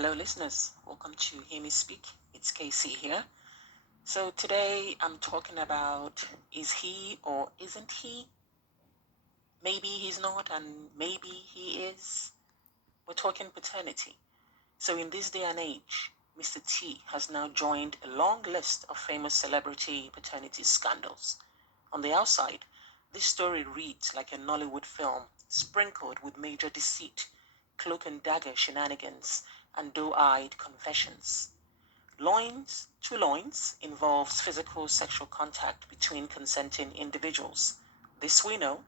Hello, listeners. Welcome to Hear Me Speak. It's Casey here. So, today I'm talking about is he or isn't he? Maybe he's not, and maybe he is. We're talking paternity. So, in this day and age, Mr. T has now joined a long list of famous celebrity paternity scandals. On the outside, this story reads like a Nollywood film, sprinkled with major deceit, cloak and dagger shenanigans, and doe-eyed confessions. Loins to loins involves physical sexual contact between consenting individuals. This we know,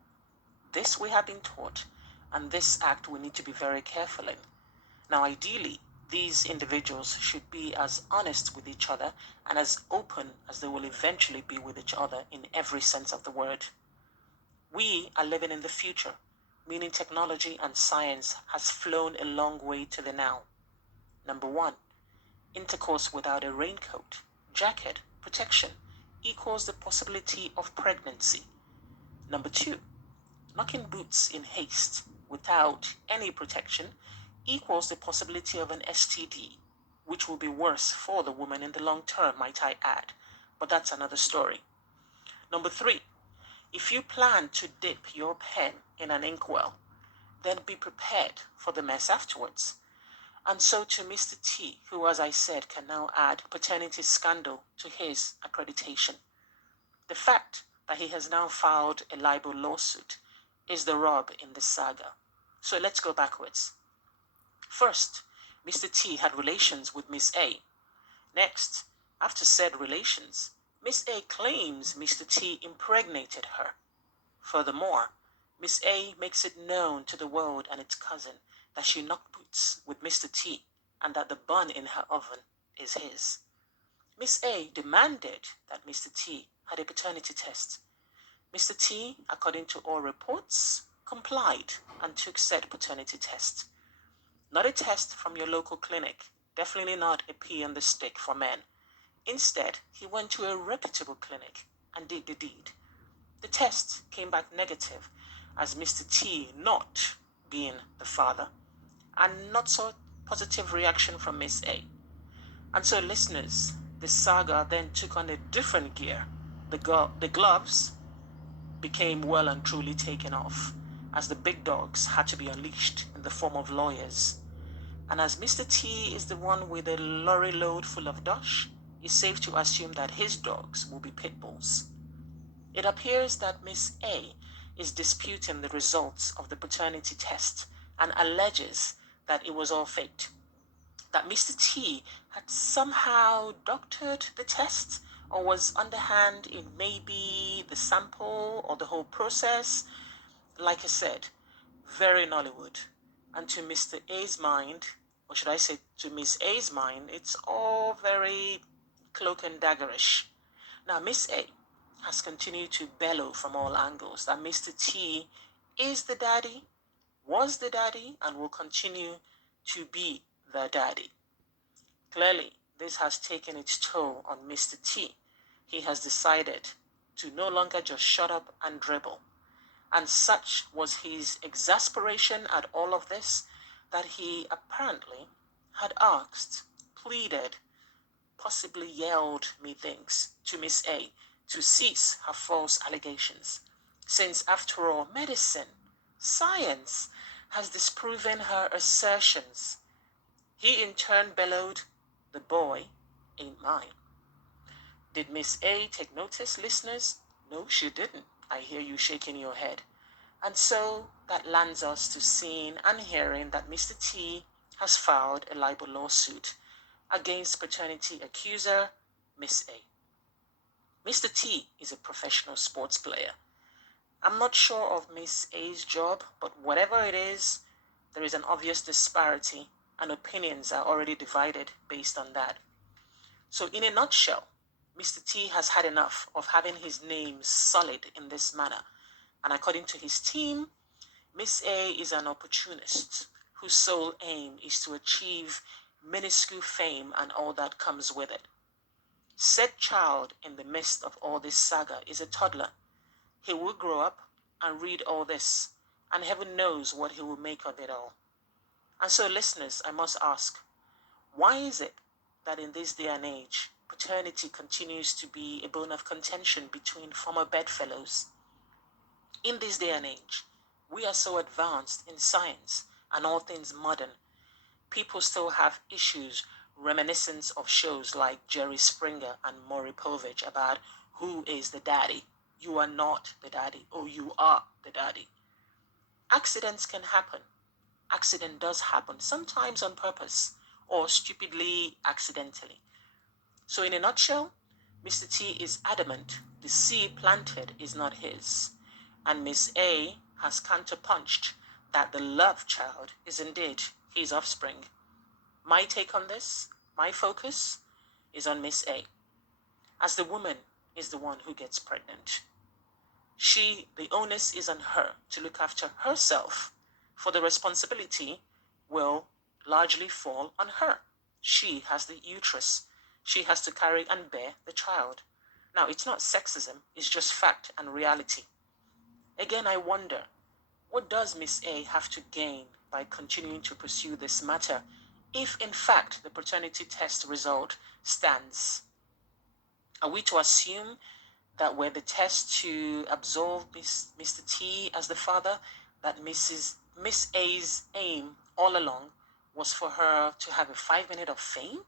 this we have been taught, and this act we need to be very careful in. Now, ideally, these individuals should be as honest with each other and as open as they will eventually be with each other in every sense of the word. We are living in the future, meaning technology and science has flown a long way to the now. Number one, intercourse without a raincoat, jacket, protection equals the possibility of pregnancy. Number two, knocking boots in haste without any protection equals the possibility of an STD, which will be worse for the woman in the long term, might I add. But that's another story. Number three, if you plan to dip your pen in an inkwell, then be prepared for the mess afterwards. And so to Mr. T, who, as I said, can now add paternity scandal to his accreditation. The fact that he has now filed a libel lawsuit is the rub in the saga. So let's go backwards. First, Mr. T had relations with Miss A. Next, after said relations, Miss A claims Mr. T impregnated her. Furthermore, Miss A makes it known to the world and its cousin that she knocked boots with Mr. T and that the bun in her oven is his. Miss A demanded that Mr. T had a paternity test. Mr. T, according to all reports, complied and took said paternity test. Not a test from your local clinic, definitely not a pee on the stick for men. Instead, he went to a reputable clinic and did the deed. The test came back negative, as Mr. T not being the father, and not so positive reaction from Miss A. And so, listeners, the saga then took on a different gear. The gloves became well and truly taken off, as the big dogs had to be unleashed in the form of lawyers. And as Mr. T is the one with a lorry load full of dosh, it's safe to assume that his dogs will be pit bulls. It appears that Miss A is disputing the results of the paternity test and alleges that it was all faked, that Mr. T had somehow doctored the test or was underhand in maybe the sample or the whole process. Like I said, very Nollywood. And to Mr. A's mind, or should I say to Miss A's mind, it's all very cloak and daggerish. Now, Miss A has continued to bellow from all angles that Mr. T is the daddy, was the daddy, and will continue to be the daddy. Clearly, this has taken its toll on Mr. T. He has decided to no longer just shut up and dribble. And such was his exasperation at all of this that he apparently had asked, pleaded, possibly yelled, methinks, to Miss A to cease her false allegations, since after all, medicine, science, has disproven her assertions. He in turn bellowed, the boy ain't mine. Did Miss A take notice, listeners? No, she didn't. I hear you shaking your head. And so that lands us to seeing and hearing that Mr. T has filed a libel lawsuit against paternity accuser Miss A. Mr. T is a professional sports player. I'm not sure of Miss A's job, but whatever it is, there is an obvious disparity and opinions are already divided based on that. So in a nutshell, Mr. T has had enough of having his name sullied in this manner. And according to his team, Miss A is an opportunist whose sole aim is to achieve minuscule fame and all that comes with it. Said child in the midst of all this saga is a toddler. He will grow up and read all this, and heaven knows what he will make of it all. And so, listeners, I must ask, Why is it that in this day and age, paternity continues to be a bone of contention between former bedfellows? In this day and age, we are so advanced in science and all things modern, people still have issues reminiscent of shows like Jerry Springer and Maury Povich about who is the daddy. You are not the daddy, or you are the daddy. Accidents can happen. Accident does happen, sometimes on purpose or stupidly accidentally. So in a nutshell, Mr. T is adamant the seed planted is not his, and Miss A has counterpunched that the love child is indeed his offspring. My take on this, my focus, is on Miss A, as the woman is the one who gets pregnant. The onus is on her to look after herself, for the responsibility will largely fall on her. She has the uterus. She has to carry and bear the child. Now, it's not sexism, it's just fact and reality. Again, I wonder, what does Miss A have to gain by continuing to pursue this matter if, in fact, the paternity test result stands? Are we to assume that were the test to absolve Mr. T as the father, that Miss A's aim all along was for her to have a 5 minute of fame?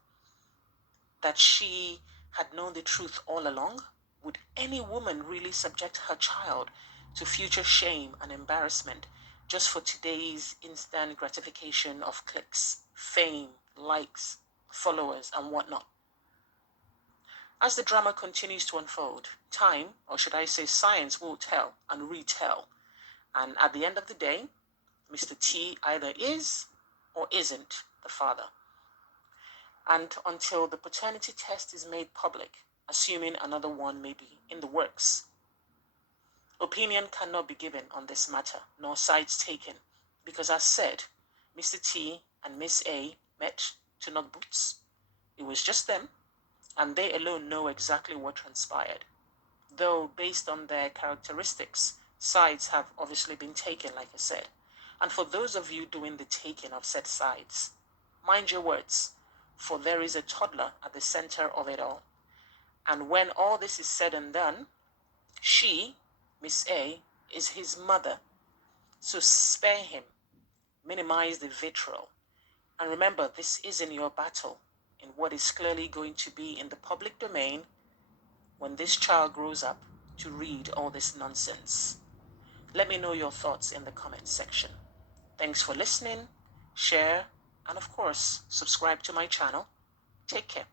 That she had known the truth all along? Would any woman really subject her child to future shame and embarrassment just for today's instant gratification of clicks, fame, likes, followers, and whatnot? As the drama continues to unfold, time, or should I say science, will tell and retell. And at the end of the day, Mr. T either is or isn't the father. And until the paternity test is made public, assuming another one may be in the works, opinion cannot be given on this matter, nor sides taken, because as said, Mr. T and Miss A met to knock boots. It was just them, and they alone know exactly what transpired. Though, based on their characteristics, sides have obviously been taken, like I said. And for those of you doing the taking of said sides, mind your words, for there is a toddler at the center of it all. And when all this is said and done, she, Miss A, is his mother. So spare him, minimize the vitriol, and remember, this isn't your battle in what is clearly going to be in the public domain when this child grows up to read all this nonsense. Let me know your thoughts in the comment section. Thanks for listening, share, and of course, subscribe to my channel. Take care.